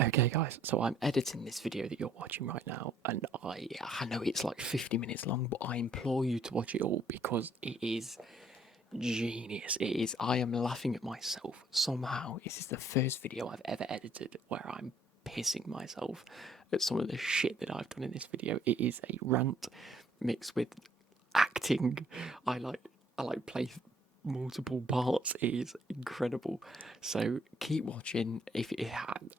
Okay, guys, so I'm editing this video that you're watching right now, and I know it's like 50 minutes long, but I implore you to watch it all because it is genius. It is. I am laughing at myself. Somehow, this is the first video I've ever edited where I'm pissing myself at some of the shit that I've done in this video. It is a rant mixed with acting. I like play multiple parts. It is incredible. So keep watching. If it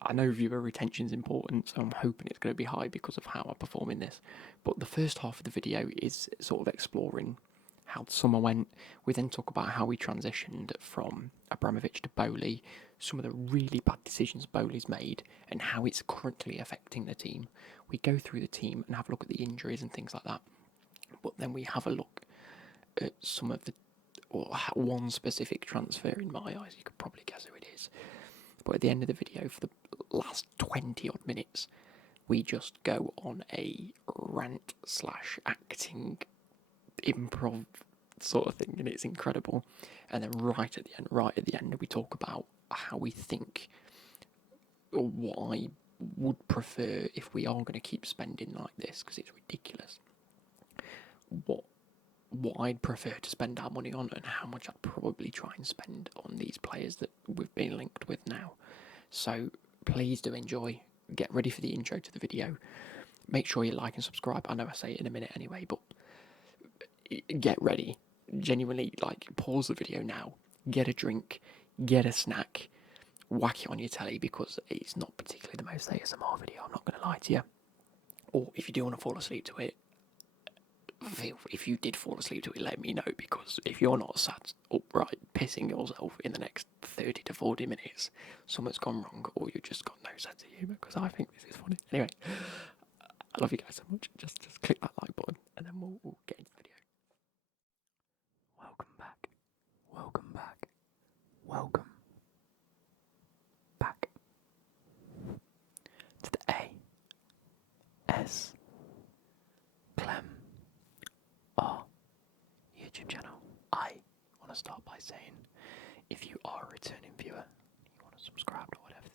I know viewer retention is important, so I'm hoping it's going to be high because of how I perform in this. But the first half of the video is sort of exploring how the summer went. We then talk about how we transitioned from Abramovich to BOHLEY, some of the really bad decisions BOHLEY's made, and how it's currently affecting the team. We go through the team and have a look at the injuries and things like that. But then we have a look at some of the, or one specific transfer in my eyes. You could probably guess who it is. But at the end of the video, for the last 20 odd minutes, we just go on a rant slash acting improv sort of thing, and it's incredible. And then right at the end, we talk about how we think, or what I would prefer if we are going to keep spending like this because it's ridiculous. What I'd prefer to spend our money on, and how much I'd probably try and spend on these players that we've been linked with now. So please do enjoy. Get ready for the intro to the video. Make sure you like and subscribe. I know I say it in a minute anyway, but get ready. Genuinely, like, pause the video now, get a drink, get a snack, whack it on your telly because it's not particularly the most ASMR video, I'm not going to lie to you. Or if you do want to fall asleep to it, if you did fall asleep to it, let me know, because if you're not sat upright pissing yourself in the next 30 to 40 minutes, something's gone wrong, or you've just got no sense of humour, because I think this is funny. Anyway, I love you guys so much. Just click that like button, and then we'll get into the video. Welcome back. Welcome back. Welcome back to the A.S. Clem R YouTube channel. I want to start by saying, if you are a returning viewer, you want to subscribe or whatever.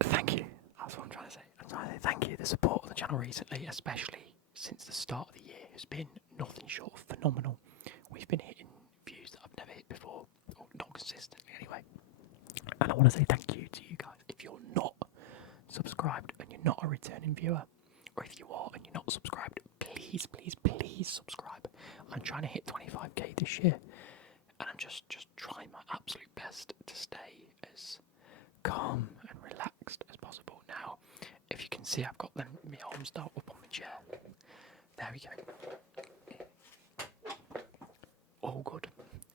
Thank you. That's what I'm trying to say. I'm trying to say thank you. The support of the channel recently, especially since the start of the year, has been nothing short of phenomenal. We've been hitting views that I've never hit before, or not consistently anyway. And I want to say thank you to you guys. If you're not subscribed and you're not a returning viewer, or if you are and you're not subscribed, please subscribe. I'm trying to hit 25k this year, and I'm just trying my absolute best to stay as calm and relaxed as possible. Now, if you can see, I've got my arms up on the chair. There we go. All good.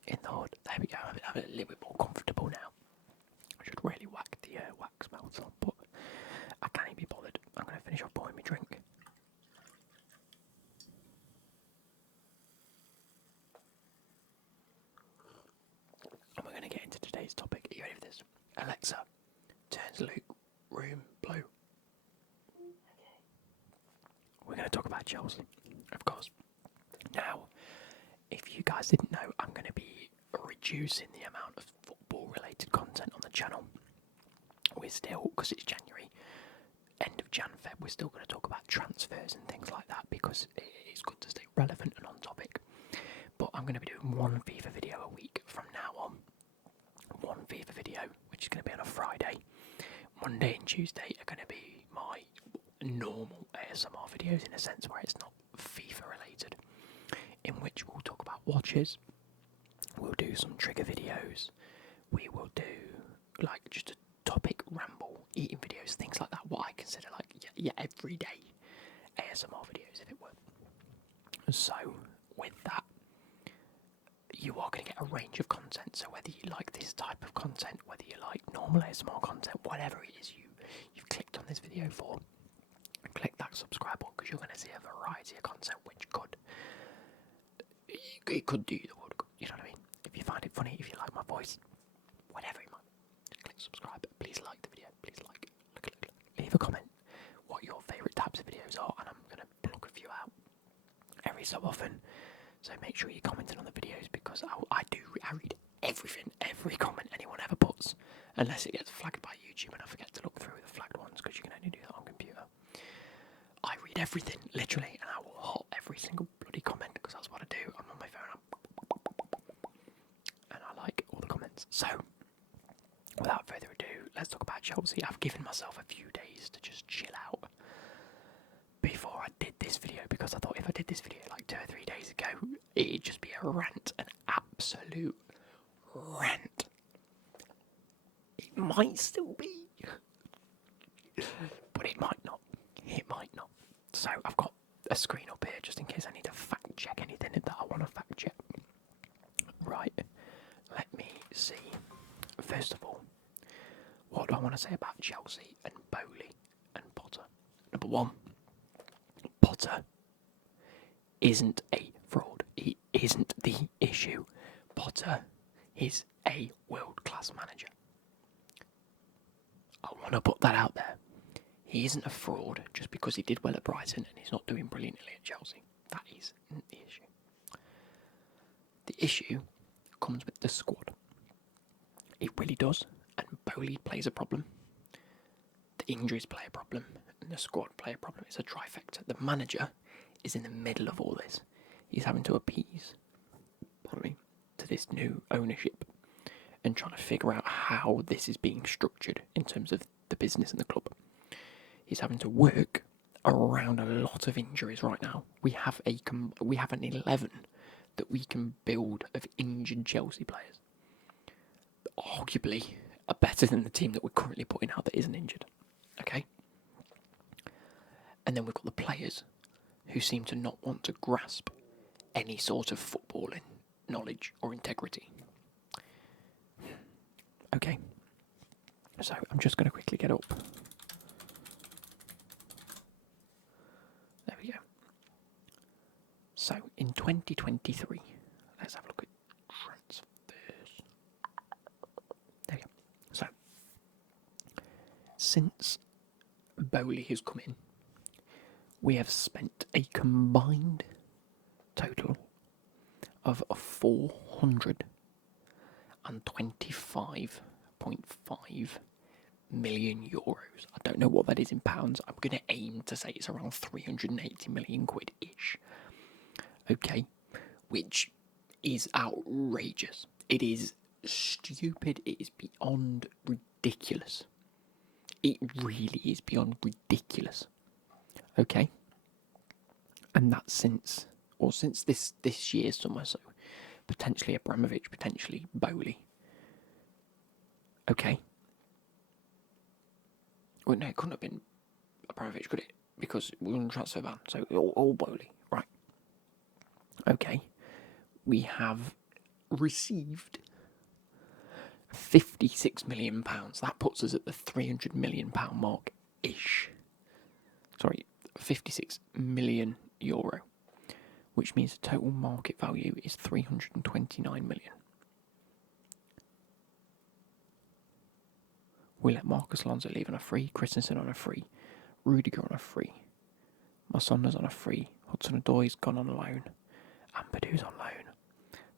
In the hood. There we go. I'm a little bit more comfortable now. I should really whack the wax melts on, but I can't even be bothered. I'm going to finish off pouring my drink. And we're going to get into today's topic. Are you ready for this? Alexa, turns Luke room blue. Okay. We're going to talk about Chelsea, of course. Now, if you guys didn't know, I'm going to be reducing the amount of football-related content on the channel. We're still, because it's January, end of Jan-Feb, we're still going to talk about transfers and things like that because it's good to stay relevant and on topic. But I'm going to be doing one FIFA video a week from now on. One FIFA video, which is going to be on a Friday. Monday and Tuesday are going to be my normal ASMR videos, in a sense where it's not FIFA related, in which we'll talk about watches, we'll do some trigger videos, we will do like just a topic ramble, eating videos, things like that, what I consider like everyday ASMR videos, if it were. So with that, you are going to get a range of content. So whether you like this type of content, whether you like normal ASMR content, whatever it is you've clicked on this video for, click that subscribe button, because you're going to see a variety of content which could do you the world good, you know what I mean? If you find it funny, if you like my voice, whatever you might, click subscribe. Please like the video, please look. Leave a comment what your favourite types of videos are, and I'm going to pluck a few out every so often. So make sure you're commenting on the videos, because I read everything, every comment, unless it gets flagged by YouTube and I forget to look through the flagged ones because you can only do that on computer. I read everything, literally, and I will hot every single bloody comment because that's what I do. I'm on my phone and I like all the comments. So, without further ado, let's talk about Chelsea. I've given myself a few days to just chill out before I did this video because I thought if I did this video like 2 or 3 days ago, it'd just be a rant, an absolute rant. It might still be, but it might not. It might not. So I've got a screen up here just in case I need to fact check anything that I want to fact check. Right, let me see. First of all, what do I want to say about Chelsea and BOHLEY and Potter? Number one, Potter isn't a fraud. He isn't the issue. Potter is a world-class manager. I want to put that out there. He isn't a fraud just because he did well at Brighton and he's not doing brilliantly at Chelsea. That isn't the issue. The issue comes with the squad. It really does, and BOHLEY plays a problem. The injuries play a problem, and the squad play a problem. It's a trifecta. The manager is in the middle of all this. He's having to appease, to this new ownership and trying to figure out how this is being structured in terms of the business and the club. He's having to work around a lot of injuries right now. We have an 11 that we can build of injured Chelsea players. Arguably are better than the team that we're currently putting out that isn't injured. Okay? And then we've got the players who seem to not want to grasp any sort of footballing knowledge or integrity. Okay. So I'm just going to quickly get up. There we go. So in 2023, let's have a look at transfers. There we go. So since BOHLEY has come in, we have spent a combined total of 425.5 million euros. I don't know what that is in pounds. I'm going to aim to say it's around 380 million quid-ish. Okay, which is outrageous. It is stupid. It is beyond ridiculous. It really is beyond ridiculous. Okay, and that's since this year summer, so potentially Abramovich, potentially BOHLEY. Okay. Well, no, it couldn't have been Abramovich, could it? Because we were on transfer ban, so all BOHLEY, right? Okay, we have received £56 million. That puts us at the £300 million mark-ish. Sorry, 56 million euro, which means the total market value is 329 million. We let Marcus Alonso leave on a free, Christensen on a free, Rudiger on a free, Masonda's on a free, Hudson-Odoi's gone on loan, Ampadu's on loan,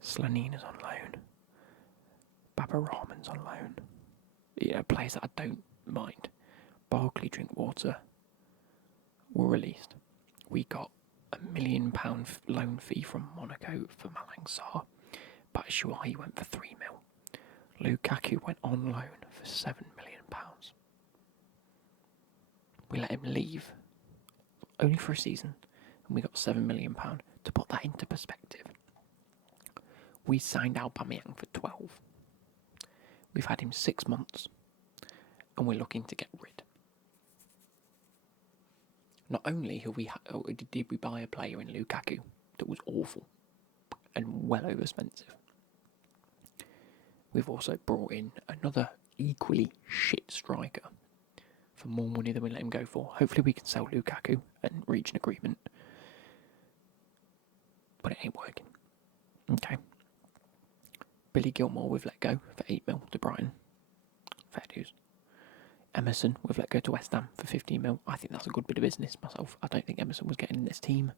Slanina's on loan, Baba Rahman's on loan. Yeah, players that I don't mind. Barkley, Drinkwater were released. We got £1 million loan fee from Monaco for Malang Sarr. Batshuayi went for £3 million. Lukaku went on loan for £7 million. We let him leave only for a season, and we got £7 million. To put that into perspective, we signed Aubameyang for 12. We've had him 6 months, and we're looking to get rid. Not only did we buy a player in Lukaku that was awful and well overexpensive, we've also brought in another equally shit striker for more money than we let him go for. Hopefully we can sell Lukaku and reach an agreement. But it ain't working. Okay. Billy Gilmore we've let go for 8 mil to Brighton. Fair dues. Emerson we've let go to West Ham for 15 mil. I think that's a good bit of business myself. I don't think Emerson was getting in this team.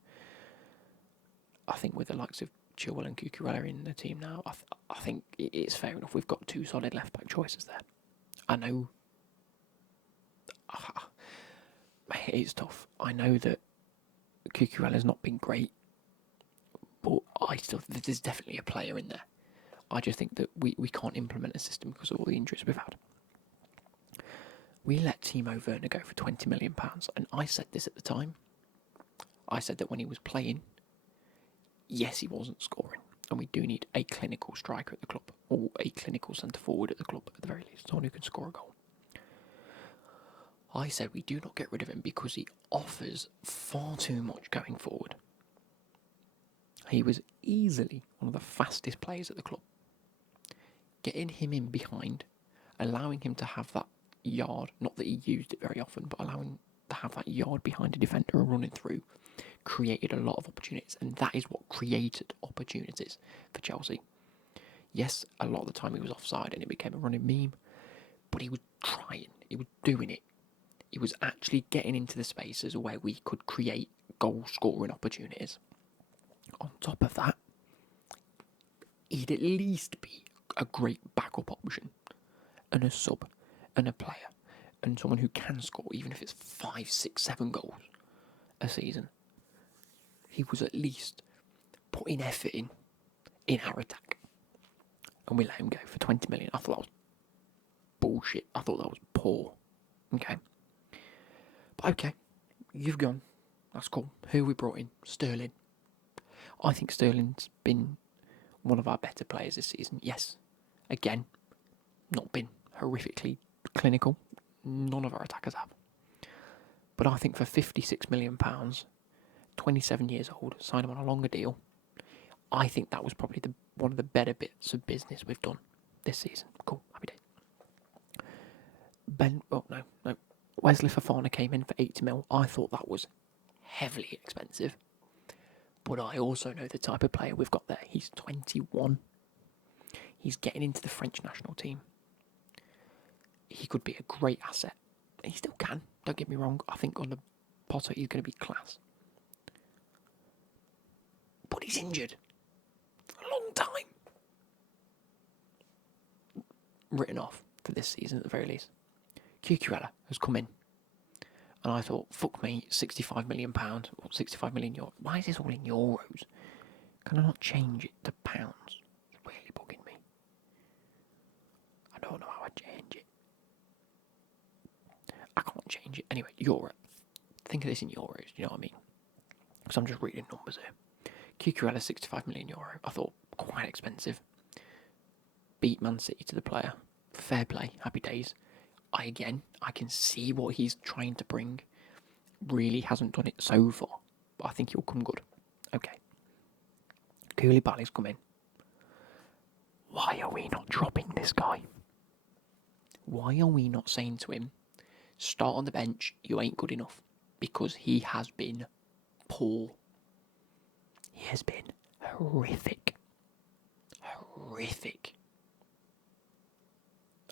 I think with the likes of Chilwell and Cucurella in the team now, I think it's fair enough. We've got 2 solid left-back choices there. I know it's tough. I know that Cucurella's not been great, but I still think there's definitely a player in there. I just think that we can't implement a system because of all the injuries we've had. We let Timo Werner go for £20 million, and I said this at the time. I said that when he was playing, yes, he wasn't scoring, and we do need a clinical striker at the club, or a clinical centre forward at the club at the very least, someone who can score a goal. I said we do not get rid of him because he offers far too much going forward. He was easily one of the fastest players at the club. Getting him in behind, allowing him to have that yard, not that he used it very often, but allowing him to have that yard behind a defender and running through, created a lot of opportunities, and that is what created opportunities for Chelsea. Yes, a lot of the time he was offside and it became a running meme, but he was trying, he was doing it. He was actually getting into the spaces where we could create goal-scoring opportunities. On top of that, he'd at least be a great backup option, and a sub, and a player, and someone who can score, even if it's 5, 6, 7 goals a season. He was at least putting effort in our attack. And we let him go for 20 million. I thought that was bullshit. I thought that was poor. Okay. But okay, you've gone. That's cool. Who we brought in? Sterling. I think Sterling's been one of our better players this season. Yes. Again, not been horrifically clinical. None of our attackers have. But I think for £56 million, 27 years old, signed him on a longer deal, I think that was probably one of the better bits of business we've done this season. Cool, happy days. Wesley Fofana came in for 80 mil. I thought that was heavily expensive. But I also know the type of player we've got there. He's 21. He's getting into the French national team. He could be a great asset. He still can, don't get me wrong. I think on the Potter he's going to be class. But he's injured for a long time. Written off for this season at the very least. Cucurella has come in. And I thought, fuck me, £65 million, or 65 million euros. Why is this all in euros? Can I not change it to pounds? It's really bugging me. I don't know how I change it. I can't change it. Anyway, euro. Think of this in euros, you know what I mean? Because I'm just reading numbers here. Cucurella, €65 million. I thought, quite expensive. Beat Man City to the player. Fair play, happy days. I can see what he's trying to bring. Really hasn't done it so far, but I think he'll come good. Okay. Koulibaly's come in. Why are we not dropping this guy? Why are we not saying to him, start on the bench, you ain't good enough? Because he has been poor. He has been horrific. Horrific.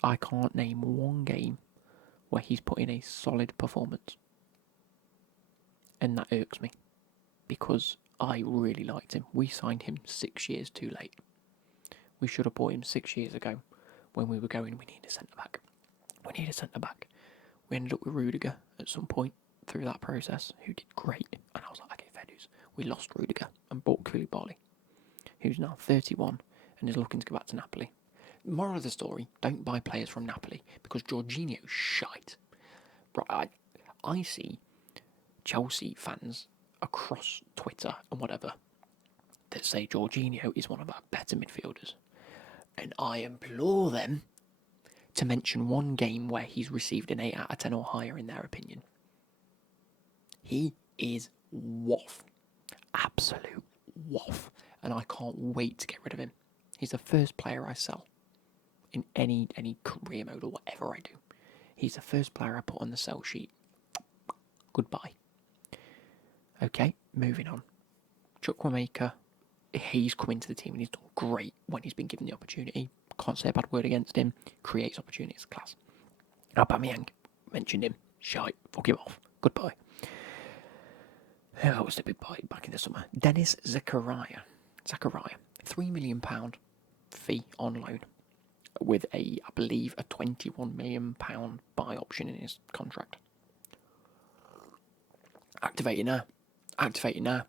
I can't name one game where he's put in a solid performance. And that irks me. Because I really liked him. We signed him 6 years too late. We should have bought him 6 years ago when we were going, we need a centre-back. We need a centre-back. We ended up with Rudiger at some point through that process, who did great. And I was like, okay, fair dues. We lost Rudiger and bought Koulibaly, who's now 31 and is looking to go back to Napoli. Moral of the story, don't buy players from Napoli because Jorginho's shite. Right, I see Chelsea fans across Twitter and whatever that say Jorginho is one of our better midfielders. And I implore them to mention one game where he's received an 8 out of 10 or higher in their opinion. He is waff. Absolute waff. And I can't wait to get rid of him. He's the first player I sell in any career mode or whatever I do. He's the first player I put on the sell sheet. Goodbye. Okay, moving on. Chukwuemeka, he's come into the team and he's done great when he's been given the opportunity. Can't say a bad word against him. Creates opportunities, class. Aubameyang, mentioned him. Shite, fuck him off. Goodbye. Oh, was the big boy back in the summer. Dennis Zakaria. £3 million fee on loan. with I believe, a £21 million buy option in his contract. Activating now. Activating now.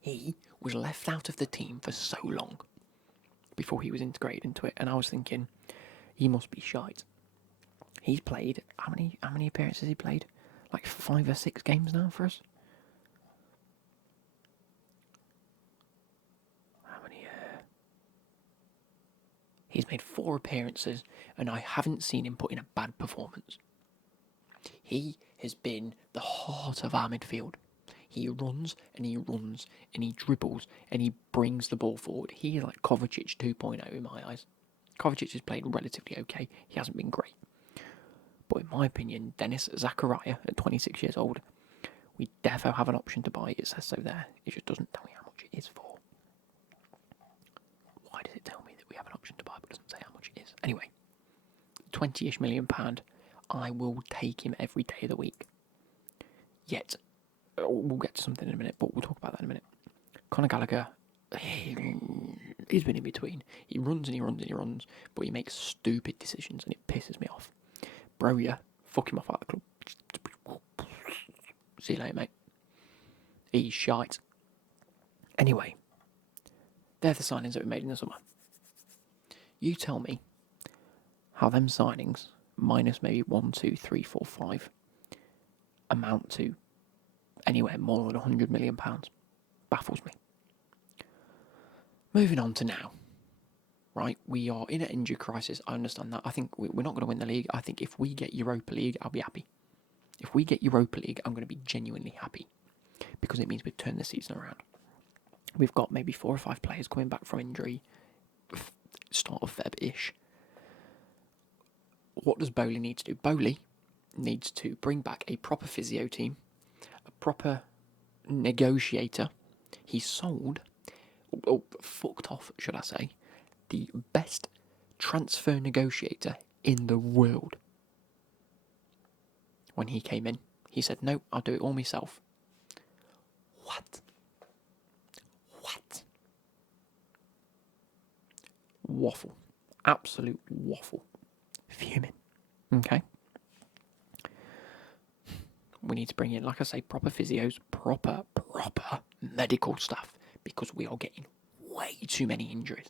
He was left out of the team for so long before he was integrated into it, and I was thinking, he must be shite. He's played, how many appearances has he played? Like 5 or 6 games now for us? How many? He's made 4 appearances, and I haven't seen him put in a bad performance. He has been the heart of our midfield. He runs and he runs and he dribbles and he brings the ball forward. He is like Kovacic 2.0 in my eyes. Kovacic has played relatively okay. He hasn't been great. But in my opinion, Dennis Zakaria, at 26 years old, we defo have an option to buy. It says so there. It just doesn't tell me how much it is for. Why does it tell me that we have an option to buy but doesn't say how much it is? Anyway, £20-ish million. I will take him every day of the week. Yet, we'll get to something in a minute, but we'll talk about that in a minute. Conor Gallagher, he's been in between. He runs and he runs and he runs, but he makes stupid decisions and it pisses me off. Broja, fuck him off out of the club. See you later, mate. He's shite. Anyway, they're the signings that we made in the summer. You tell me how them signings, minus maybe 1, 2, 3, 4, 5, amount to anywhere more than £100 million. Baffles me. Moving on to now. Right, we are in an injury crisis. I understand that. I think we're not going to win the league. I think if we get Europa League, I'll be happy. If we get Europa League, I'm going to be genuinely happy. Because it means we've turned the season around. We've got maybe 4 or 5 players coming back from injury. Start of Feb-ish. What does BOHLEY need to do? BOHLEY needs to bring back a proper physio team. A proper negotiator. He sold, or fucked off, should I say, the best transfer negotiator in the world. When he came in, he said, no, I'll do it all myself. What? Waffle. Absolute waffle. Fuming. Okay. We need to bring in, like I say, proper physios, proper medical staff, because we are getting way too many injuries.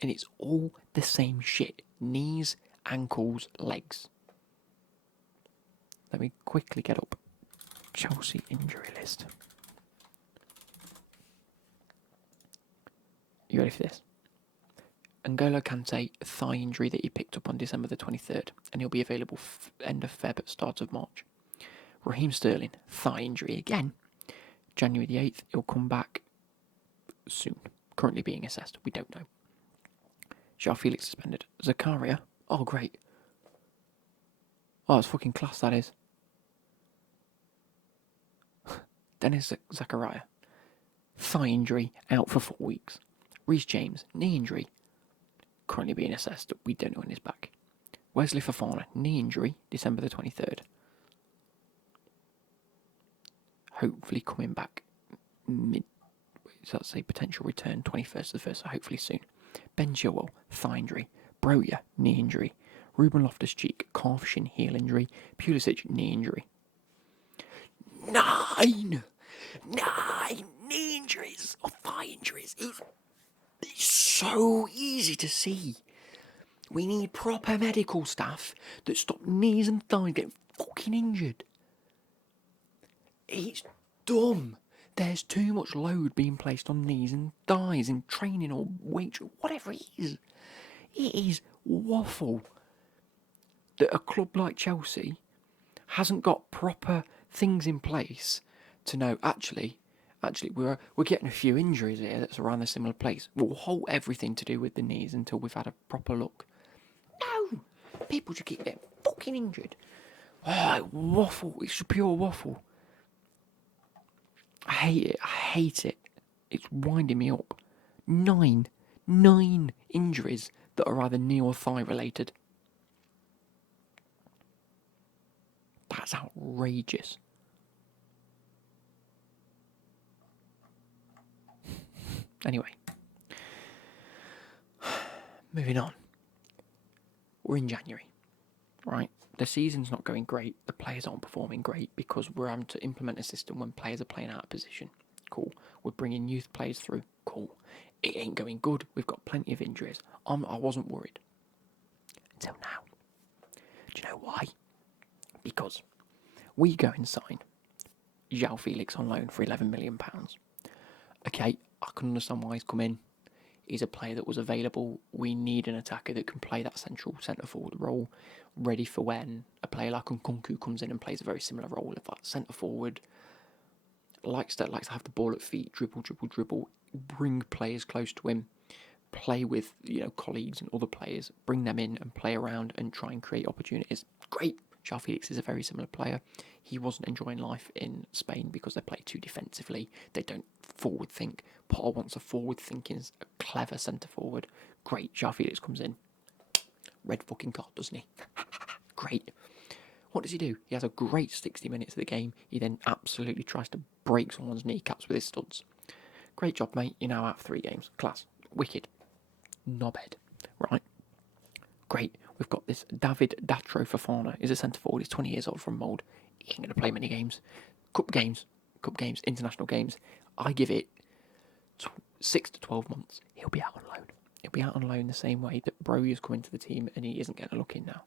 And it's all the same shit. Knees, ankles, legs. Let me quickly get up Chelsea injury list. You ready for this? N'Golo Kante, thigh injury that he picked up on December the 23rd, and he'll be available end of Feb, start of March. Raheem Sterling, thigh injury again. January the 8th, he'll come back soon. Currently being assessed, we don't know. João Felix suspended. Zakaria, oh great. Oh, it's fucking class, that is. Dennis Zakaria, thigh injury, out for 4 weeks. Reece James, knee injury, currently being assessed. We don't know when he's back. Wesley Fofana, knee injury, December the 23rd. Hopefully coming back let's say potential return 21st of the 1st, so hopefully soon. Ben Chilwell, thigh injury. Broja, knee injury. Ruben Loftus-Cheek, calf shin heel injury. Pulisic, knee injury. 9 knee injuries or thigh injuries. It's so easy to see. We need proper medical staff that stop knees and thighs getting fucking injured. It's dumb. There's too much load being placed on knees and thighs in training or weight, whatever it is. It is waffle that a club like Chelsea hasn't got proper things in place to know, actually we're getting a few injuries here that's around a similar place. We'll hold everything to do with the knees until we've had a proper look. No! People just keep getting fucking injured. Oh, waffle. It's pure waffle. I hate it. It's winding me up. 9 injuries that are either knee or thigh related. That's outrageous. Anyway, moving on. We're in January, right? The season's not going great. The players aren't performing great because we're having to implement a system when players are playing out of position. Cool. We're bringing youth players through. Cool. It ain't going good. We've got plenty of injuries. I wasn't worried. Until now. Do you know why? Because we go and sign João Felix on loan for £11 million. Okay, I can understand why he's come in. He's a player that was available. We need an attacker that can play that central centre forward role, ready for when a player like Nkunku comes in and plays a very similar role of that centre forward. Likes to have the ball at feet, dribble, bring players close to him, play with colleagues and other players, bring them in and play around and try and create opportunities. Great. João Felix is a very similar player. He wasn't enjoying life in Spain because they play too defensively. They don't forward think. Potter wants a forward thinking, a clever centre forward. Great. João Felix comes in. Red fucking card, doesn't he? Great. What does he do? He has a great 60 minutes of the game. He then absolutely tries to break someone's kneecaps with his studs. Great job, mate. You're now out of 3 games. Class. Wicked. Knobhead. Right. Great. We've got this David Datro Fofana. He's a centre forward. He's 20 years old from Mould. He ain't going to play many games. Cup games, international games. I give it 6 to 12 months. He'll be out on loan. He'll be out on loan the same way that Broly's come into the team and he isn't getting a look in now.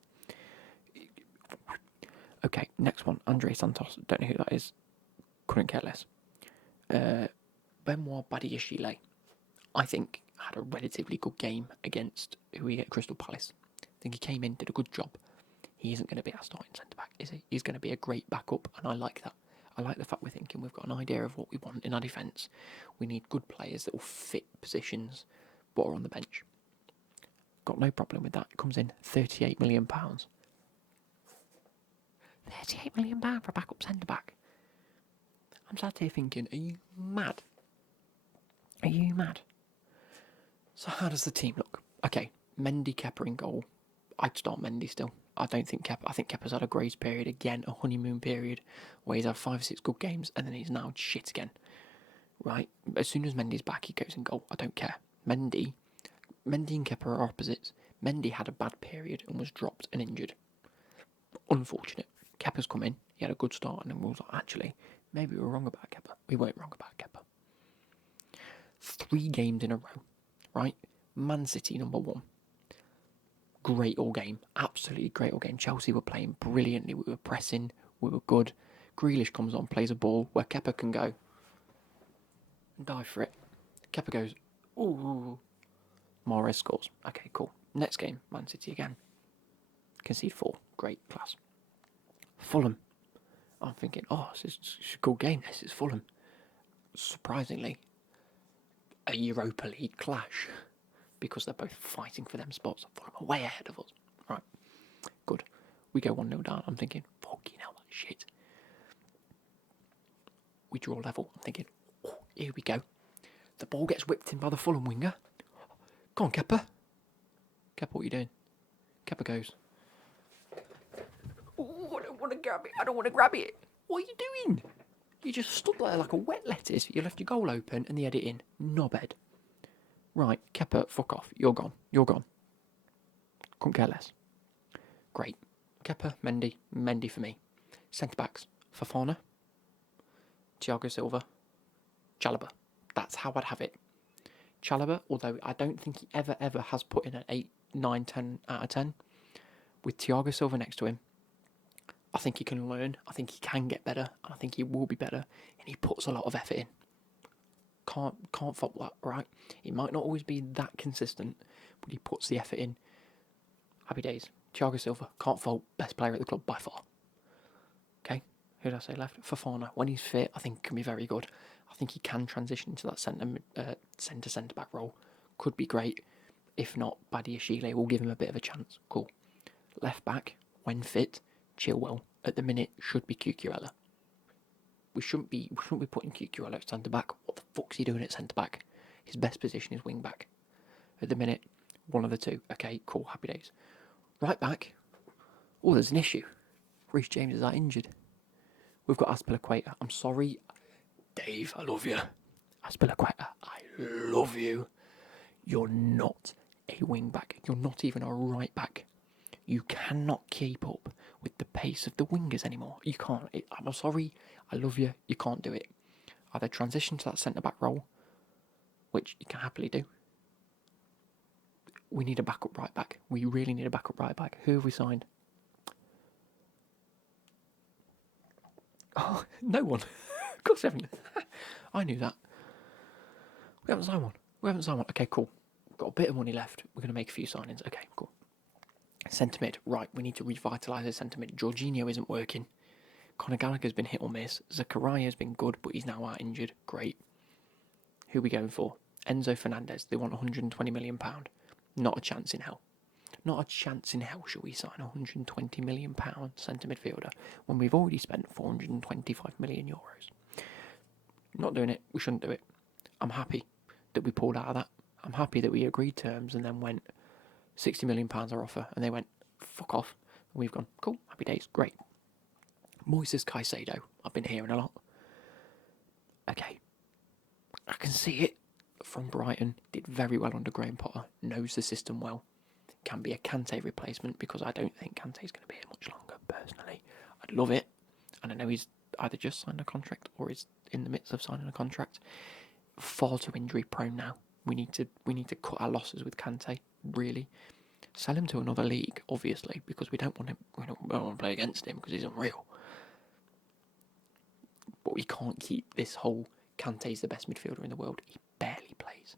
Okay, next one. Andre Santos. Don't know who that is. Couldn't care less. Benoit Badiashile, I think, had a relatively good game against Crystal Palace. I think he came in, did a good job. He isn't going to be our starting centre-back, is he? He's going to be a great backup, and I like that. I like the fact we're thinking we've got an idea of what we want in our defence. We need good players that will fit positions, but are on the bench. Got no problem with that. It comes in £38 million. £38 million for a backup centre-back. I'm sat here thinking, are you mad? Are you mad? So how does the team look? Okay, Mendy, Kepa in goal. I'd start Mendy still. I think Kepa's had a grace period again, a honeymoon period, where he's had 5 or 6 good games and then he's now shit again. Right? As soon as Mendy's back, he goes in goal. I don't care. Mendy and Kepa are opposites. Mendy had a bad period and was dropped and injured. Unfortunate. Kepa's come in. He had a good start and then we was like, actually, maybe we were wrong about Kepa. We weren't wrong about Kepa. 3 games in a row. Right? Man City number 1. Great all game. Absolutely great all game. Chelsea were playing brilliantly. We were pressing. We were good. Grealish comes on, plays a ball where Kepa can go and dive for it. Kepa goes, ooh. Mahrez scores. Okay, cool. Next game, Man City again. Concede 4. Great, class. Fulham. I'm thinking, this is a good game. This is Fulham. Surprisingly, a Europa League clash. Because they're both fighting for them spots. Fulham are way ahead of us. Right. Good. We go 1-0 down. I'm thinking, fucking hell, that's shit. We draw level. I'm thinking, here we go. The ball gets whipped in by the Fulham winger. Go on, Kepa. Kepa, what are you doing? Kepa goes, I don't want to grab it. I don't want to grab it. What are you doing? You just stood there like a wet lettuce. You left your goal open and the edit in. Knobhead. Right, Kepa, fuck off. You're gone. Couldn't care less. Great. Kepa, Mendy for me. Centre-backs, Fofana, Thiago Silva, Chalobah. That's how I'd have it. Chalobah, although I don't think he ever has put in an 8, 9, 10 out of 10, with Thiago Silva next to him, I think he can learn. I think he can get better. I think he will be better. And he puts a lot of effort in. Can't fault that, right? He might not always be that consistent, but he puts the effort in. Happy days. Thiago Silva, can't fault, best player at the club by far. Okay, who did I say left? Fofana, when he's fit, I think can be very good. I think he can transition into that centre-back role. Could be great. If not, Badiashile will give him a bit of a chance. Cool. Left back, when fit, Chilwell. At the minute, should be Cucurella. We shouldn't be putting Cucurella at centre-back. What the fuck's he doing at centre-back? His best position is wing-back. At the minute, one of the two. Okay, cool, happy days. Right back. Oh, there's an issue. Reece James is that injured. We've got Azpilicueta. I'm sorry, Dave, I love you. Azpilicueta, I love you. You're not a wing-back. You're not even a right-back. You cannot keep up with the pace of the wingers anymore. You can't. I'm sorry. I love you. You can't do it. Either transition to that centre-back role, which you can happily do. We need a backup right back. We really need a backup right back. Who have we signed? Oh, no one. Of course we haven't. I knew that. We haven't signed one. Okay, cool. Got a bit of money left. We're going to make a few signings. Okay, cool. Centre mid. Right, we need to revitalise his centre mid. Jorginho isn't working. Conor Gallagher's been hit or miss. Zachariah's been good, but he's now out injured. Great. Who are we going for? Enzo Fernandez. They want £120 million. Not a chance in hell. Not a chance in hell shall we sign a £120 million centre midfielder when we've already spent €425 million. Not doing it. We shouldn't do it. I'm happy that we pulled out of that. I'm happy that we agreed terms and then went £60 million our offer, and they went, fuck off. And we've gone, cool, happy days, great. Moises Caicedo, I've been hearing a lot. Okay, I can see it from Brighton. Did very well under Graham Potter. Knows the system well. Can be a Kante replacement because I don't think Kante's going to be here much longer, personally. I'd love it. And I know he's either just signed a contract or is in the midst of signing a contract. Far too injury prone now. We need to cut our losses with Kante, really. Sell him to another league, obviously, because we don't want to play against him because he's unreal. But we can't keep this whole Kante's the best midfielder in the world. He barely plays.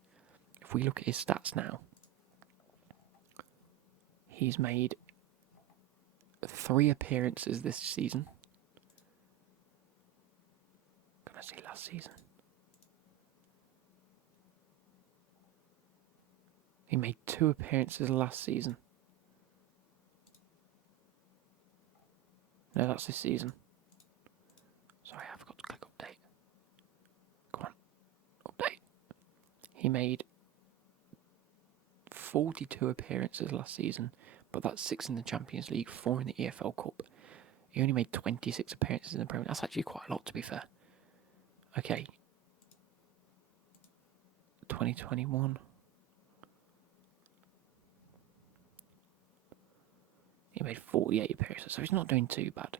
If we look at his stats now, he's made 3 appearances this season. Can I see last season? He made 2 appearances last season. No, that's this season. Sorry, I forgot to click update. Come on, update. He made 42 appearances last season, but that's 6 in the Champions League, 4 in the EFL Cup. He only made 26 appearances in the Premier League. That's actually quite a lot, to be fair. Okay. 2021. He made 48 appearances, so he's not doing too bad.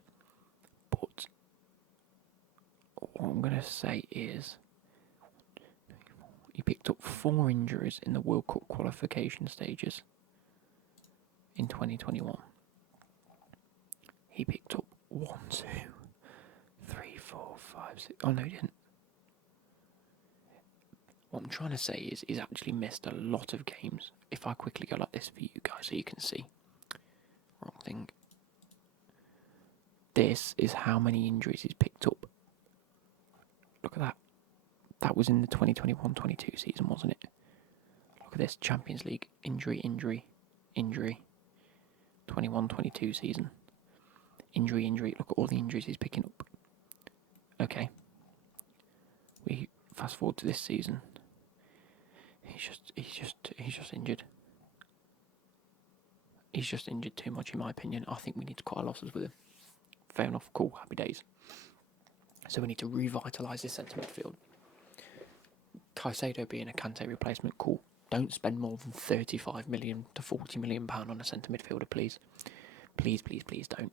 But what I'm going to say is he picked up 4 injuries in the World Cup qualification stages in 2021. He picked up 1, 2, 3, 4, 5, 6. Oh no, he didn't. What I'm trying to say is he's actually missed a lot of games. If I quickly go like this for you guys so you can see. Wrong thing. This is how many injuries he's picked up. Look at that. That was in the 2021-22 season, wasn't it? Look at this. Champions League. Injury. 21-22 season. Injury. Look at all the injuries he's picking up. Okay. We fast forward to this season. He's just injured. He's just injured too much, in my opinion. I think we need to cut our losses with him. Fair enough. Cool. Happy days. So we need to revitalise this centre midfield. Caicedo being a Kante replacement, cool. Don't spend more than £35 million to £40 million on a centre midfielder, please. Please don't.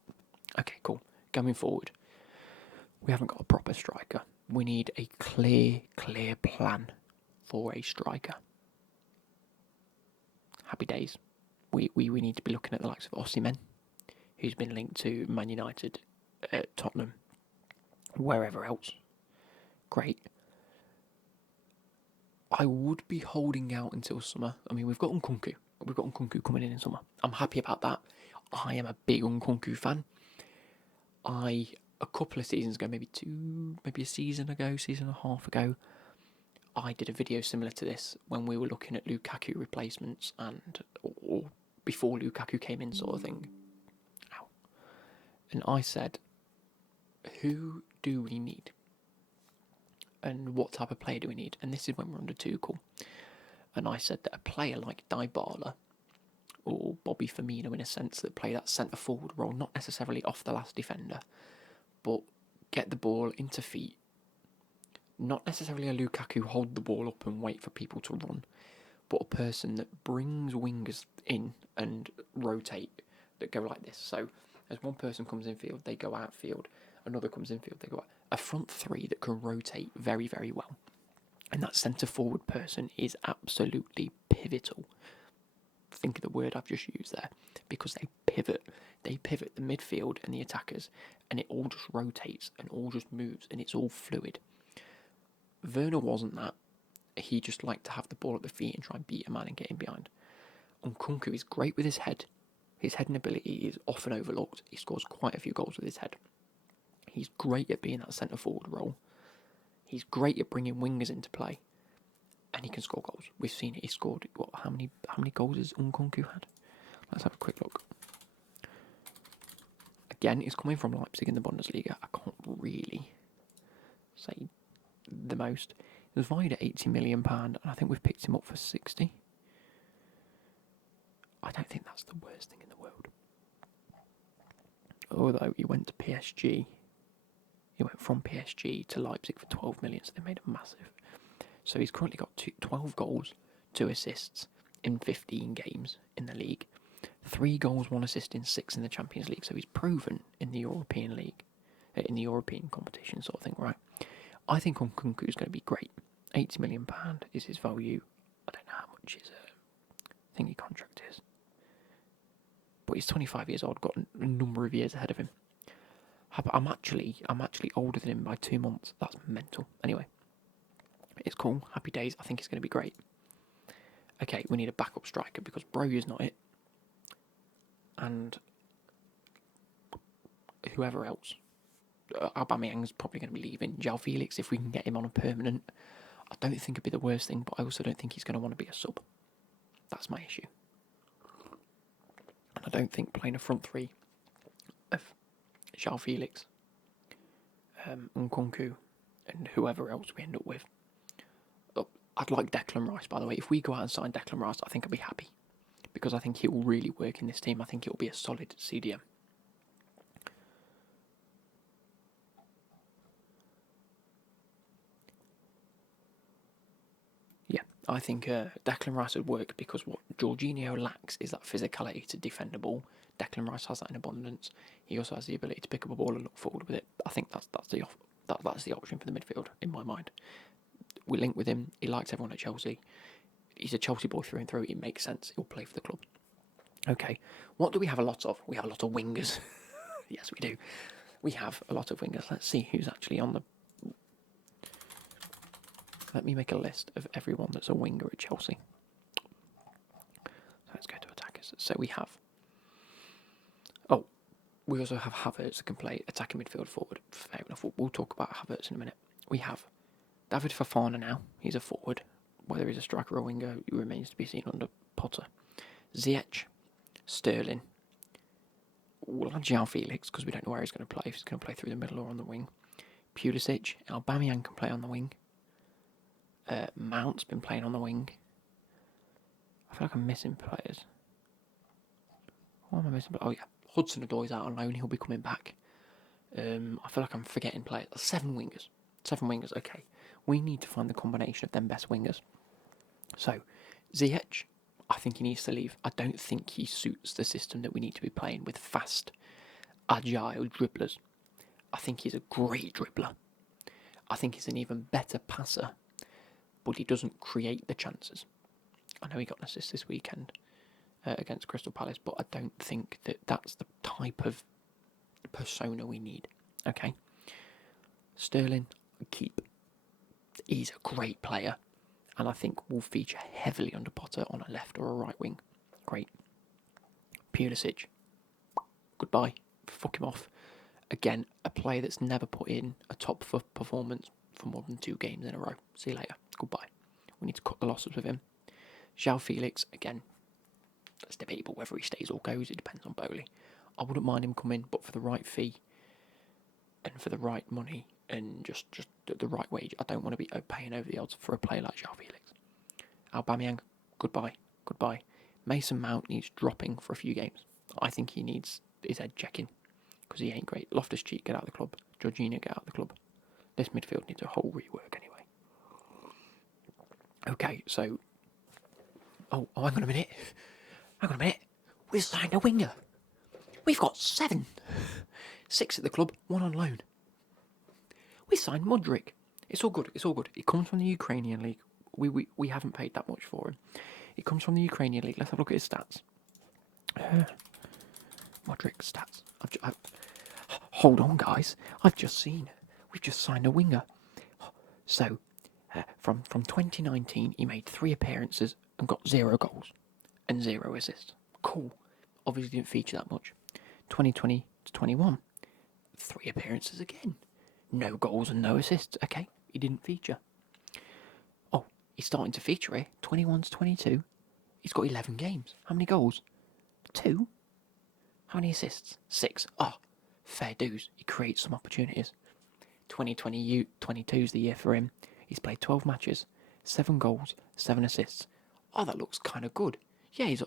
Okay, cool. Going forward, we haven't got a proper striker. We need a clear plan for a striker. Happy days. We need to be looking at the likes of Osimhen, who's been linked to Man United, Tottenham, wherever else. Great. I would be holding out until summer. I mean, we've got Nkunku. We've got Nkunku coming in summer. I'm happy about that. I am a big Nkunku fan. A couple of seasons ago, maybe a season and a half ago, I did a video similar to this when we were looking at Lukaku replacements or before Lukaku came in, sort of thing. Ow. And I said, who do we need? And what type of player do we need? And this is when we're under Tuchel. And I said that a player like Dybala or Bobby Firmino, in a sense, that play that centre forward role, not necessarily off the last defender, but get the ball into feet. Not necessarily a Lukaku hold the ball up and wait for people to run, but a person that brings wingers in and rotate that go like this. So as one person comes in field, they go outfield. Another comes in field, they go out. A front three that can rotate very, very well. And that centre forward person is absolutely pivotal. Think of the word I've just used there, because they pivot. They pivot the midfield and the attackers, and it all just rotates and all just moves, and it's all fluid. Werner wasn't that. He just liked to have the ball at the feet and try and beat a man and get in behind. Nkunku is great with his head. His heading ability is often overlooked. He scores quite a few goals with his head. He's great at being that centre forward role. He's great at bringing wingers into play, and he can score goals. We've seen it. He scored how many goals has Nkunku had? Let's have a quick look. Again, he's coming from Leipzig in the Bundesliga. I can't really say the most. He was valued at £80 million, and I think we've picked him up for 60. I don't think that's the worst thing in the world. Although he went to PSG. He went from PSG to Leipzig for 12 million, so they made a massive. So he's currently got 12 goals, 2 assists in 15 games in the league. 3 goals, 1 assist in 6 in the Champions League. So he's proven in the European League, in the European competition sort of thing, right? I think Nkunku is going to be great. £80 million is his value. I don't know how much his thingy contract is. But he's 25 years old, got a number of years ahead of him. I'm actually older than him by 2 months. That's mental. Anyway, it's cool. Happy days. I think it's going to be great. Okay, we need a backup striker because Brogue's not it. And whoever else. Aubameyang's probably going to be leaving. João Felix, if we can get him on a permanent, I don't think it'd be the worst thing, but I also don't think he's going to want to be a sub. That's my issue. And I don't think playing a front three of João Felix, Nkunku, and whoever else we end up with. Oh, I'd like Declan Rice, by the way. If we go out and sign Declan Rice, I think I'd be happy. Because I think he will really work in this team. I think it will be a solid CDM. Yeah, I think Declan Rice would work because what Jorginho lacks is that physicality to defend the ball. Declan Rice has that in abundance. He also has the ability to pick up a ball and look forward with it. I think that's the option for the midfield in my mind. We link with him. He likes everyone at Chelsea. He's a Chelsea boy through and through. It makes sense. He'll play for the club. Okay, what do we have a lot of? We have a lot of wingers. Yes, we do. We have a lot of wingers. Let's see who's actually on the... Let me make a list of everyone that's a winger at Chelsea. So let's go to attackers. So we have... Oh, we also have Havertz that can play attacking midfield forward. Fair enough. We'll talk about Havertz in a minute. We have David Fofana now. He's a forward. Whether he's a striker or a winger, he remains to be seen under Potter. Ziyech, Sterling. We'll have João Felix because we don't know where he's going to play. If he's going to play through the middle or on the wing. Pulisic, Aubameyang can play on the wing. Mount's been playing on the wing. I feel like I'm missing players. What am I missing? Oh yeah, Hudson-Odoi's out on loan. He'll be coming back. I feel like I'm forgetting players. 7 wingers. 7 wingers. Okay, we need to find the combination of them best wingers. So, Ziyech, I think he needs to leave. I don't think he suits the system that we need to be playing with fast, agile dribblers. I think he's a great dribbler. I think he's an even better passer, but he doesn't create the chances. I know he got an assist this weekend against Crystal Palace, but I don't think that that's the type of persona we need. Okay, Sterling, keep. He's a great player, and I think will feature heavily under Potter on a left or a right wing. Great. Pulisic, goodbye. Fuck him off. Again, a player that's never put in a top performance for more than 2 games in a row. See you later. Goodbye. We need to cut the losses with him. João Felix, again, it's debatable whether he stays or goes. It depends on BOHLEY. I wouldn't mind him coming, but for the right fee and for the right money and just the right wage, I don't want to be paying over the odds for a player like João Felix. Aubameyang, goodbye. Mason Mount needs dropping for a few games. I think he needs his head checking because he ain't great. Loftus-Cheek, get out of the club. Jorginho, get out of the club. This midfield needs a whole rework anyway. Okay, so... Oh, hang on a minute. We've signed a winger. We've got 7. 6 at the club, 1 on loan. We signed Modric. It's all good. It's all good. It comes from the Ukrainian league. We haven't paid that much for him. It comes from the Ukrainian league. Let's have a look at his stats. Modric stats. Hold on, guys. I've just seen. We've just signed a winger. So, from 2019, he made 3 appearances and got 0 goals and 0 assists. Cool. Obviously didn't feature that much. 2020 to 21, 3 appearances again. No goals and no assists. Okay, he didn't feature. Oh, he's starting to feature here. 21 to 22. He's got 11 games. How many goals? 2. How many assists? 6. Oh, fair dues. He creates some opportunities. 2022 is the year for him. He's played 12 matches, 7 goals, 7 assists. Oh, that looks kind of good. Yeah, he's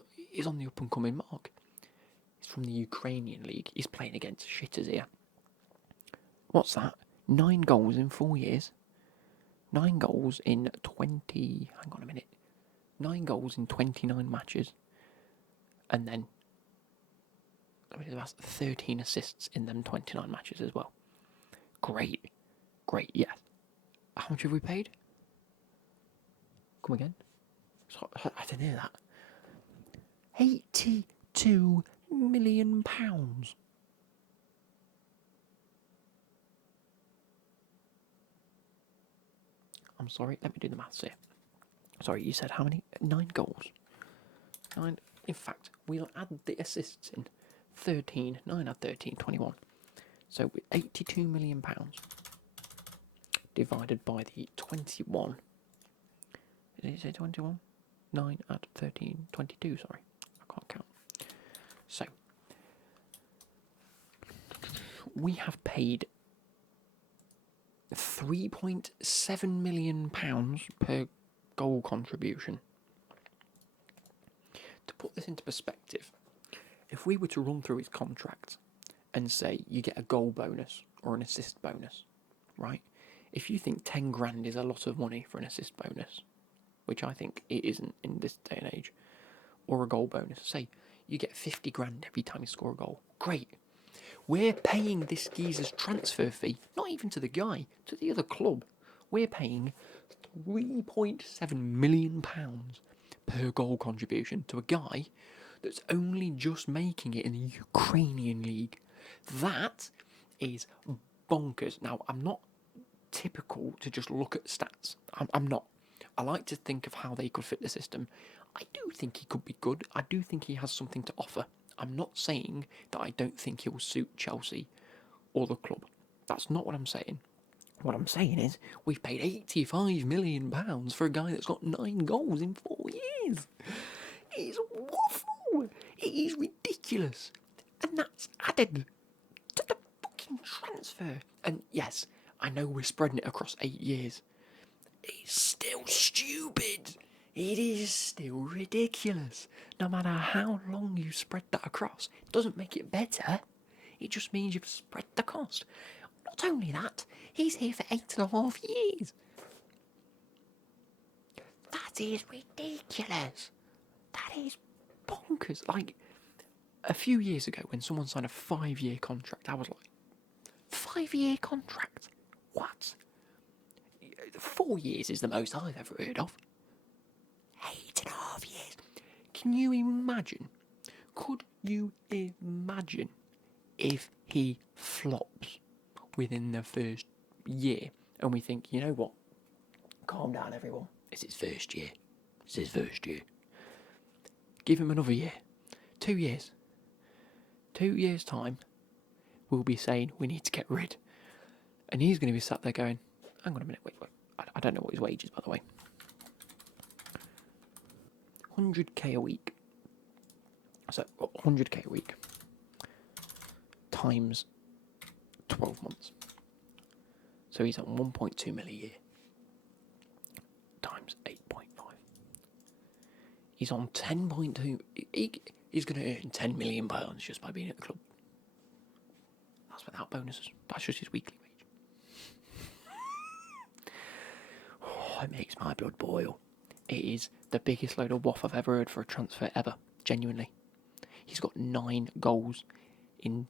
on the up and coming mark. He's from the Ukrainian league. He's playing against shitters here. What's that? 9 goals in 4 years. 9 goals in 20... Hang on a minute. 9 goals in 29 matches. And then... that's 13 assists in them 29 matches as well. Great. Great, yes. How much have we paid? Come again? I didn't hear that. £82 million. I'm sorry, let me do the maths here. Sorry, you said how many? 9 goals. 9. In fact, we'll add the assists in. 13. 9 add 13, 21. So £82 million divided by the 21. Did it say 21? 9 add 13, 22, sorry. I can't count. So, we have paid £3.7 million per goal contribution. To put this into perspective, if we were to run through his contract and say you get a goal bonus or an assist bonus, right? If you think 10 grand is a lot of money for an assist bonus, which I think it isn't in this day and age, or a goal bonus, say you get 50 grand every time you score a goal. Great. We're paying this geezer's transfer fee, not even to the guy, to the other club. We're paying £3.7 million per goal contribution to a guy that's only just making it in the Ukrainian league. That is bonkers. Now, I'm not typical to just look at stats. I'm not. I like to think of how they could fit the system. I do think he could be good. I do think he has something to offer. I'm not saying that I don't think he will suit Chelsea or the club. That's not what I'm saying. What I'm saying is we've paid £85 million for a guy that's got 9 goals in 4 years. It is waffle. It is ridiculous. And that's added to the fucking transfer. And yes, I know we're spreading it across 8 years. It's still stupid. It is still ridiculous. No matter how long you spread that across, it doesn't make it better. It just means you've spread the cost. Not only that, he's here for 8.5 years. That is ridiculous. That is bonkers. Like, a few years ago when someone signed a 5-year contract, I was like, 5-year contract? What? 4 years is the most I've ever heard of. 8.5 years. Can you imagine? Could you imagine if he flops within the first year and we think, you know what? Calm down, everyone. It's his first year. It's his first year. Give him another year. 2 years. 2 years' time, we'll be saying we need to get rid. And he's going to be sat there going, hang on a minute, wait. I don't know what his wage is, by the way. 100k a week. So 100k a week times 12 months. So he's on 1.2 mil a year times 8.5. He's on 10.2. He's going to earn £10 million just by being at the club. That's without bonuses. That's just his weekly wage. Oh, it makes my blood boil. It is the biggest load of waff I've ever heard for a transfer ever. Genuinely. He's got 9 goals in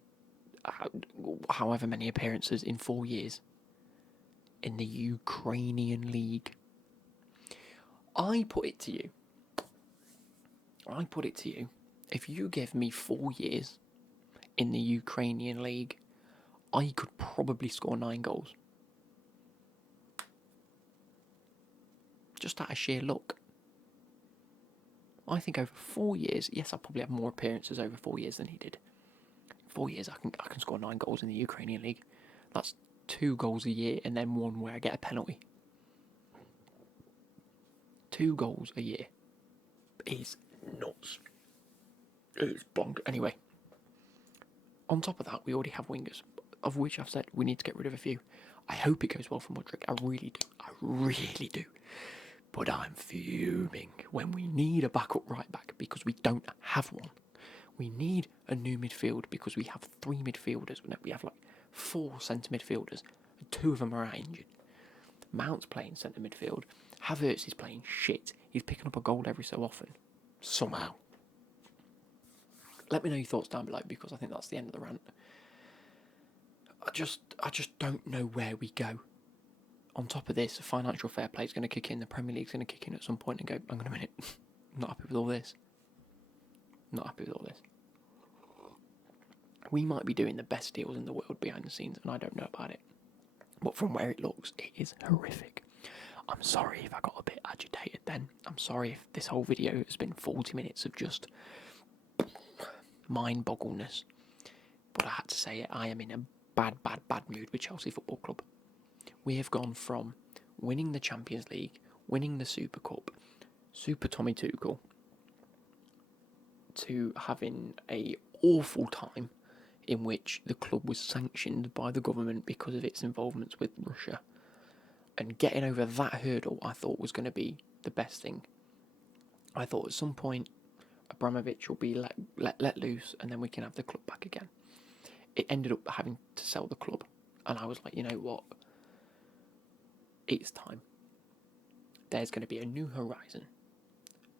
however many appearances in 4 years in the Ukrainian League. I put it to you, if you give me 4 years in the Ukrainian League, I could probably score 9 goals. Just out of sheer luck. I think over 4 years, yes, I'll probably have more appearances over 4 years than he did. 4 years, I can score 9 goals in the Ukrainian League. That's 2 goals a year and then 1 where I get a penalty. 2 goals a year is nuts. It is bonk. Anyway, on top of that, we already have wingers, of which I've said we need to get rid of a few. I hope it goes well for Mudryk. I really do. I really do. But I'm fuming when we need a backup right back because we don't have one. We need a new midfield because we have 3 midfielders. No, we have like 4 centre midfielders. 2 of them are injured. Mount's playing centre midfield. Havertz is playing shit. He's picking up a goal every so often. Somehow. Let me know your thoughts down below because I think that's the end of the rant. I just don't know where we go. On top of this, financial fair play is going to kick in. The Premier League's going to kick in at some point and go, hang on a minute, I'm not happy with all this. Not happy with all this. We might be doing the best deals in the world behind the scenes, and I don't know about it. But from where it looks, it is horrific. I'm sorry if I got a bit agitated then. I'm sorry if this whole video has been 40 minutes of just mind-boggleness. But I had to say it, I am in a bad mood with Chelsea Football Club. We have gone from winning the Champions League, winning the Super Cup, Super Tommy Tuchel, to having a awful time in which the club was sanctioned by the government because of its involvements with Russia. And getting over that hurdle, I thought was going to be the best thing. I thought at some point Abramovich will be let loose and then we can have the club back again. It ended up having to sell the club. And I was like, you know what? It's time. There's going to be a new horizon.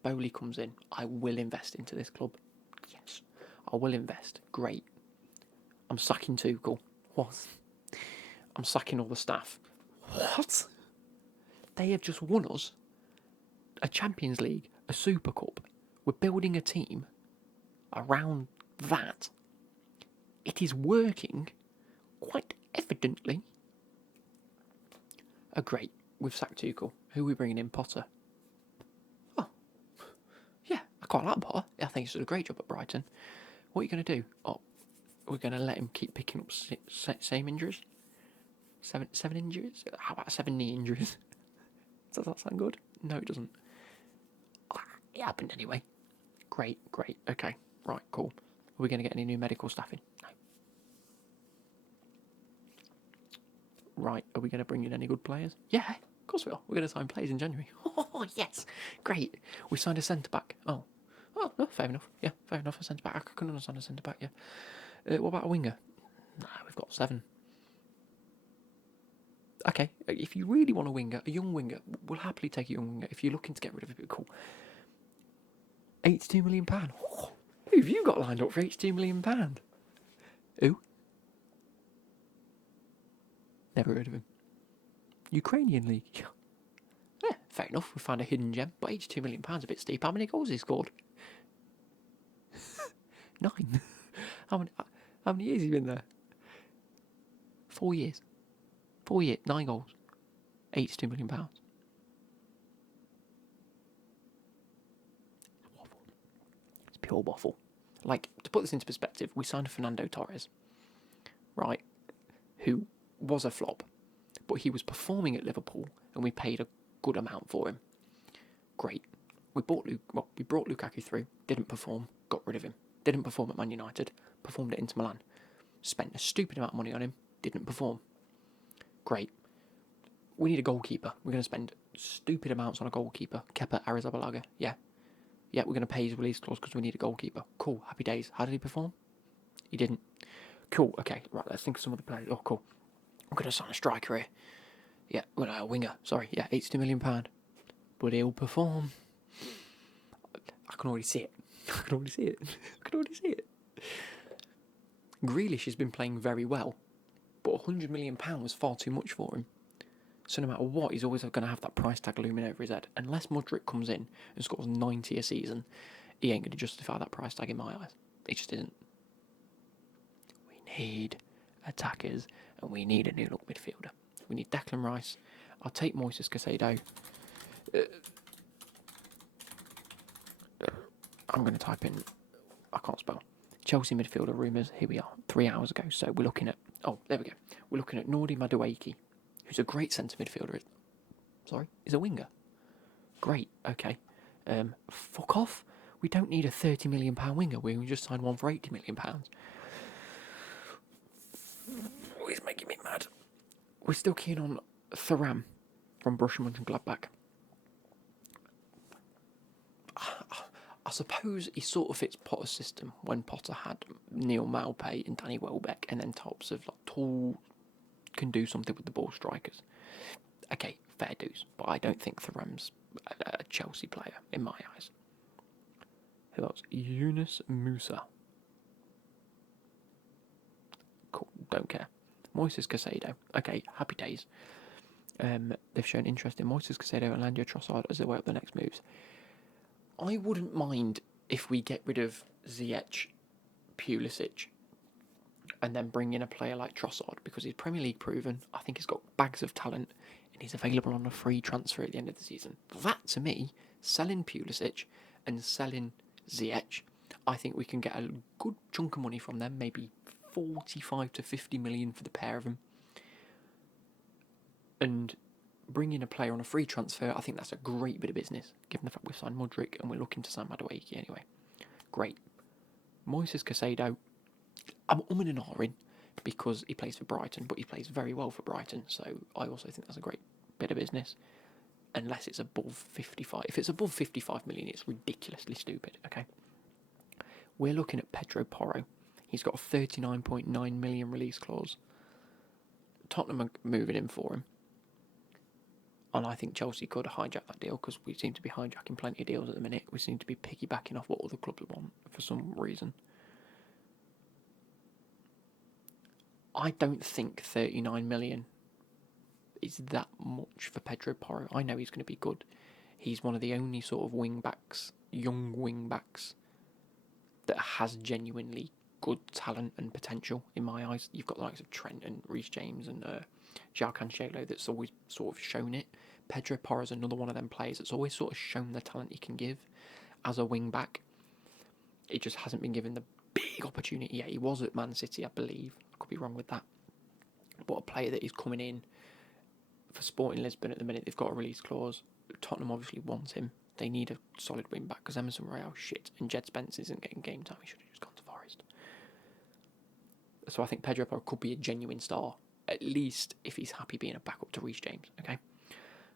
BOHLEY comes in. I will invest into this club. Yes. I will invest. Great. I'm sacking Tuchel. What? I'm sacking all the staff. What? They have just won us a Champions League, a Super Cup. We're building a team around that. It is working, quite evidently. Oh, great. We've sacked Tuchel. Who are we bringing in? Potter. Oh, yeah, I quite like Potter. I think he's done a great job at Brighton. What are you going to do? Oh, we're going to let him keep picking up same injuries? Seven injuries? How about 7 knee injuries? Does that sound good? No, it doesn't. It happened anyway. Great. Okay, right, cool. Are we going to get any new medical staff in? No. Right, are we going to bring in any good players? Yeah, of course we are. We're going to sign players in January. Oh, yes, great. We signed a centre-back. Oh, no, fair enough. Yeah, fair enough, a centre-back. I couldn't understand a centre-back, yeah. What about a winger? No, we've got 7. Okay, if you really want a winger, a young winger, we'll happily take a young winger. If you're looking to get rid of it, cool. £82 million. Oh, who have you got lined up for £82 million? Who? Never heard of him. Ukrainian League. Yeah, fair enough. We found a hidden gem, but £82 million a bit steep. How many goals has he scored? 9. How many years has he been there? 4 years. 4 years, 9 goals. £82 million. Waffle. It's pure waffle. Like, to put this into perspective, we signed Fernando Torres, right, who was a flop, but he was performing at Liverpool and we paid a good amount for him. Great. We brought Lukaku through, didn't perform, got rid of him. Didn't perform at Man United, performed at Inter Milan. Spent a stupid amount of money on him, didn't perform. Great. We need a goalkeeper. We're going to spend stupid amounts on a goalkeeper. Kepa Arrizabalaga. Yeah, we're going to pay his release clause because we need a goalkeeper. Cool, happy days. How did he perform? He didn't. Cool, okay, right, let's think of some other players. Oh, cool. I'm going to sign a striker here. Yeah, well, a winger. Sorry, yeah, £82 million. But he'll perform. I can already see it. I can already see it. Grealish has been playing very well, but £100 million was far too much for him. So no matter what, he's always going to have that price tag looming over his head. Unless Mudryk comes in and scores 90 a season, he ain't going to justify that price tag in my eyes. He just isn't. We need attackers, and we need a new look midfielder. We need Declan Rice. I'll take Moises Caicedo. I'm going to type in, I can't spell, Chelsea midfielder rumours. Here we are, 3 hours ago. So we're looking at, oh, there we go. We're looking at Nordi Madueke, who's a great centre midfielder. Sorry, is a winger. Great, okay. Fuck off. We don't need a £30 million winger. We just signed one for £80 million. He's making me mad. We're still keen on Thuram from Borussia Mönchengladbach. I suppose he sort of fits Potter's system when Potter had Neil Maupay and Danny Welbeck, and then types of like tall, can do something with the ball strikers. Okay, fair dues, but I don't think Thuram's a Chelsea player in my eyes. Who else? Yunus Musa. Cool, don't care. Moises Caicedo. Okay, happy days. They've shown interest in Moises Caicedo and Landio Trossard as they weigh up the next moves. I wouldn't mind if we get rid of Ziyech, Pulisic, and then bring in a player like Trossard, because he's Premier League proven. I think he's got bags of talent, and he's available on a free transfer at the end of the season. That, to me, selling Pulisic and selling Ziyech, I think we can get a good chunk of money from them, maybe 45 to 50 million for the pair of them. And bring in a player on a free transfer, I think that's a great bit of business, given the fact we've signed Mudryk and we're looking to sign Madueke anyway. Great. Moises Caicedo, I'm umming and ahhing because he plays for Brighton, but he plays very well for Brighton, so I also think that's a great bit of business, unless it's above 55. If it's above 55 million, it's ridiculously stupid, okay? We're looking at Pedro Porro. He's got a 39.9 million release clause. Tottenham are moving in for him. And I think Chelsea could hijack that deal, because we seem to be hijacking plenty of deals at the minute. We seem to be piggybacking off what other clubs want for some reason. I don't think 39 million is that much for Pedro Porro. I know he's going to be good. He's one of the only sort of wing-backs, young wing-backs, that has genuinely good talent and potential in my eyes. You've got the likes of Trent and Reece James and João Cancelo that's always sort of shown it. Pedro Porro is another one of them players that's always sort of shown the talent he can give as a wing-back. It just hasn't been given the big opportunity yet. He was at Man City, I believe. I could be wrong with that. But a player that is coming in for Sporting Lisbon at the minute, they've got a release clause. Tottenham obviously wants him. They need a solid wing back, because Emerson Royale shit and Jed Spence isn't getting game time. He should have just gone to Forest. So I think Pedro Porro could be a genuine star, at least if he's happy being a backup to Reece James. Okay,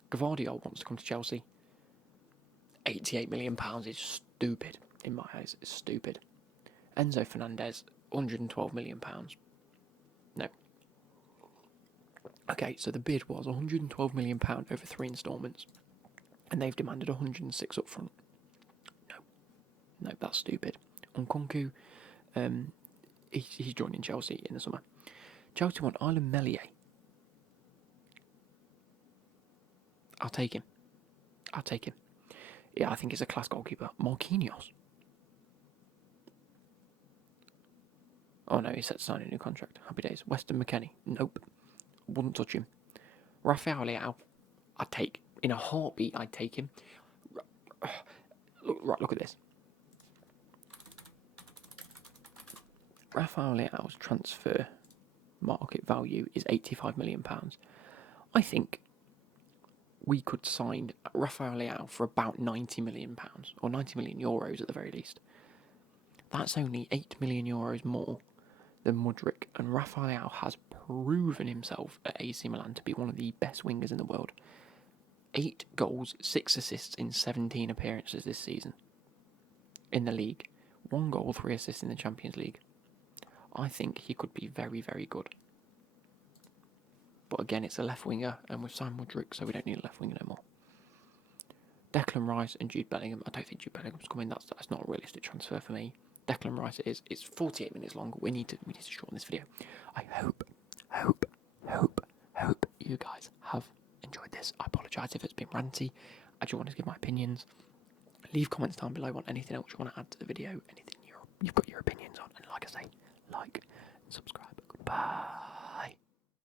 Gvardiol wants to come to Chelsea. £88 million is stupid in my eyes. It's stupid. Enzo Fernandez, £112 million. No. Okay, so the bid was £112 million over 3 instalments, and they've demanded 106 up front. No, that's stupid. Nkunku, he's joining Chelsea in the summer. Chelsea want Ilan Meslier. I'll take him. Yeah, I think he's a class goalkeeper. Marquinhos. Oh no, he's set to sign a new contract. Happy days. Weston McKennie. Nope. Wouldn't touch him. Rafael Leao. I'd take. In a heartbeat, I'd take him. Look at this. Rafael Leao's transfer market value is £85 million. I think we could sign Rafael Leao for about £90 million, or €90 million at the very least. That's only €8 million more than Mudryk, and Rafael Leao has proven himself at AC Milan to be one of the best wingers in the world. 8 goals, 6 assists in 17 appearances this season in the league. 1 goal, 3 assists in the Champions League. I think he could be very, very good. But again, it's a left winger, and we've signed Mudryk, so we don't need a left winger no more. Declan Rice and Jude Bellingham. I don't think Jude Bellingham's coming. That's not a realistic transfer for me. Declan Rice it is. It's 48 minutes long. We need to shorten this video. I hope you guys have enjoyed this. I apologise if it's been ranty. I just wanted to give my opinions. Leave comments down below on anything else you want to add to the video, anything you've got your opinions on. And like I say, like and subscribe. Goodbye.